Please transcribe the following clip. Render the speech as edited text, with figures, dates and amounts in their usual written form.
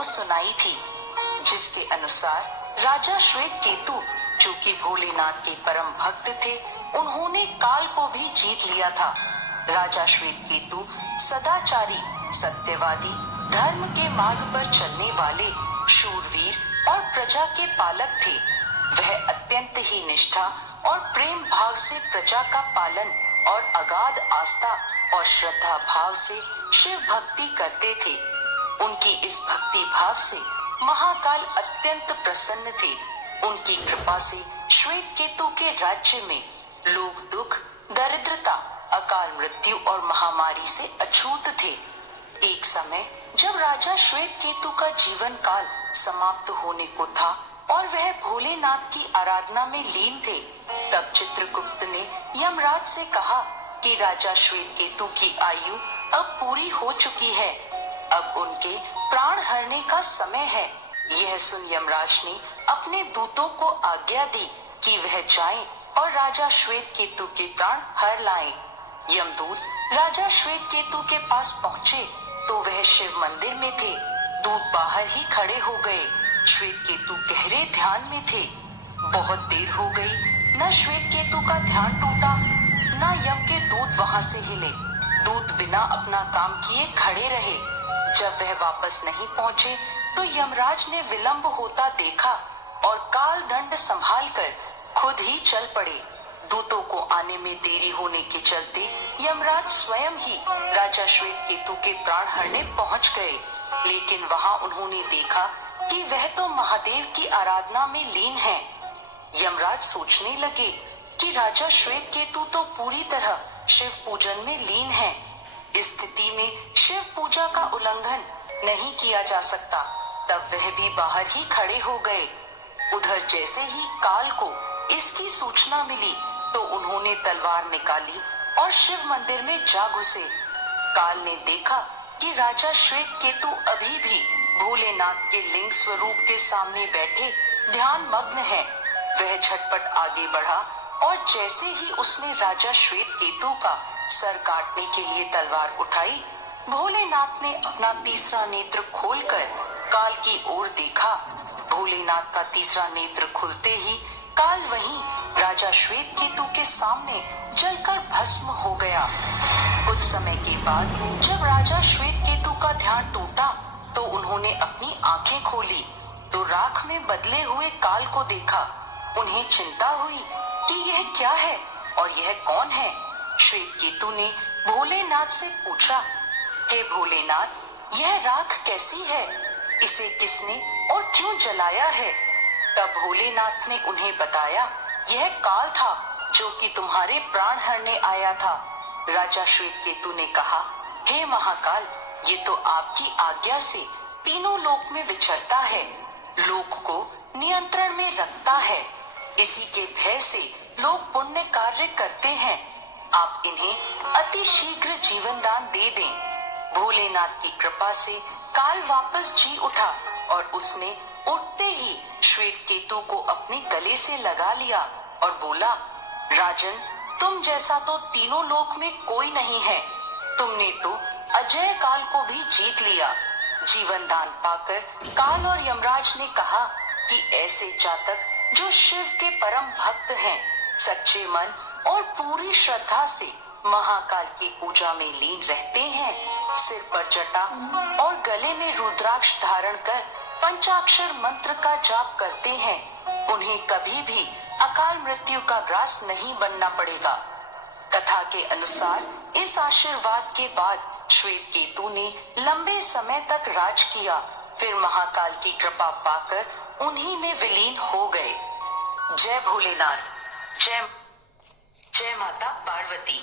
को सुनाई थी, जिसके अनुसार राजा श्वेत केतु, जो कि भोलेनाथ के परम भक्त थे, उन्होंने काल को भी जीत लिया था। राजा श्वेत केतु सदाचारी, सत्यवादी, धर्म के मार्ग पर चलने वाले शूरवीर और प्रजा के पालक थे। वह अत्यंत ही निष्ठा और प्रेम भाव से प्रजा का पालन और अगाध आस्था और श्रद्धा भाव से शिव भक्ति करते थे। उनकी इस भक्ति भाव से महाकाल अत्यंत प्रसन्न थे। उनकी कृपा से श्वेत केतु के राज्य में लोग दुख, दरिद्रता, अकाल मृत्यु और महामारी से अछूत थे। एक समय जब राजा श्वेत केतु का जीवन काल समाप्त होने को था और वह भोलेनाथ की आराधना में लीन थे, तब चित्रगुप्त ने यमराज से कहा कि राजा श्वेत केतु की आयु अब पूरी हो चुकी है, अब उनके प्राण हरने का समय है। यह सुन यमराज ने अपने दूतों को आज्ञा दी कि वह जाएं और राजा श्वेत केतु के प्राण हर लाएं। यमदूत राजा श्वेत केतु के पास पहुँचे तो वह शिव मंदिर में थे। दूत बाहर ही खड़े हो गए। श्वेत केतु गहरे ध्यान में थे। बहुत देर हो गई, न श्वेत केतु का ध्यान टूटा, न यम के दूत वहां से हिले। दूत बिना अपना काम किए खड़े रहे। जब वह वापस नहीं पहुंचे तो यमराज ने विलंब होता देखा और काल दंड संभालकर खुद ही चल पड़े। दूतों को आने में देरी होने के चलते यमराज स्वयं ही राजा श्वेत केतु के प्राण हरने पहुंच गए। लेकिन वहां उन्होंने देखा कि वह तो महादेव की आराधना में लीन है। यमराज सोचने लगे कि राजा श्वेत केतु तो पूरी तरह शिव पूजन में लीन है। इस स्थिति में शिव पूजा का उल्लंघन नहीं किया जा सकता। तब वह भी बाहर ही खड़े हो गए। उधर जैसे ही काल को इसकी सूचना मिली तो उन्होंने तलवार निकाली और शिव मंदिर में जा घुसे। काल ने देखा कि राजा श्वेत केतु अभी भी भोलेनाथ के लिंग स्वरूप के सामने बैठे ध्यान मग्न है। वह झटपट आगे बढ़ा और जैसे ही उसने राजा श्वेत केतु का सर काटने के लिए तलवार उठाई, भोलेनाथ ने अपना तीसरा नेत्र खोलकर काल की ओर देखा। भोलेनाथ का तीसरा नेत्र खुलते ही काल वहीं राजा श्वेत केतु के सामने जलकर भस्म हो गया। कुछ समय के बाद जब राजा श्वेत केतु का ध्यान टूटा तो उन्होंने अपनी आंखें खोली तो राख में बदले हुए काल को देखा। उन्हें चिंता हुई कि यह क्या है और यह कौन है। श्वेत केतु ने भोलेनाथ से पूछा, हे भोलेनाथ, यह राख कैसी है? इसे किसने और क्यों जलाया है? तब भोलेनाथ ने उन्हें बताया, यह काल था जो कि तुम्हारे प्राण हरने आया था। राजा श्वेत केतु ने कहा, हे महाकाल, ये तो आपकी आज्ञा से तीनों लोक में विचरता है, लोक को नियंत्रण में रखता है। इसी के भय से लोग पुण्य कार्य करते हैं। आप इन्हें अति शीघ्र जीवन दान दे दें। भोलेनाथ की कृपा से काल वापस जी उठा और उसने उठते ही श्वेत केतु को अपने गले से लगा लिया और बोला, राजन, तुम जैसा तो तीनों लोक में कोई नहीं है। तुमने तो अजय काल को भी जीत लिया। जीवन दान पाकर काल और यमराज ने कहा कि ऐसे जातक जो शिव के परम भक्त हैं, सच्चे मन और पूरी श्रद्धा से महाकाल की पूजा में लीन रहते हैं, सिर पर जटा और गले में रुद्राक्ष धारण कर पंचाक्षर मंत्र का जाप करते हैं, उन्हें कभी भी अकाल मृत्यु का ग्रास नहीं बनना पड़ेगा। कथा के अनुसार इस आशीर्वाद के बाद श्वेत केतु ने लंबे समय तक राज किया, फिर महाकाल की कृपा पाकर उन्हीं में विलीन हो गए। जय भोलेनाथ। जय माता पार्वती।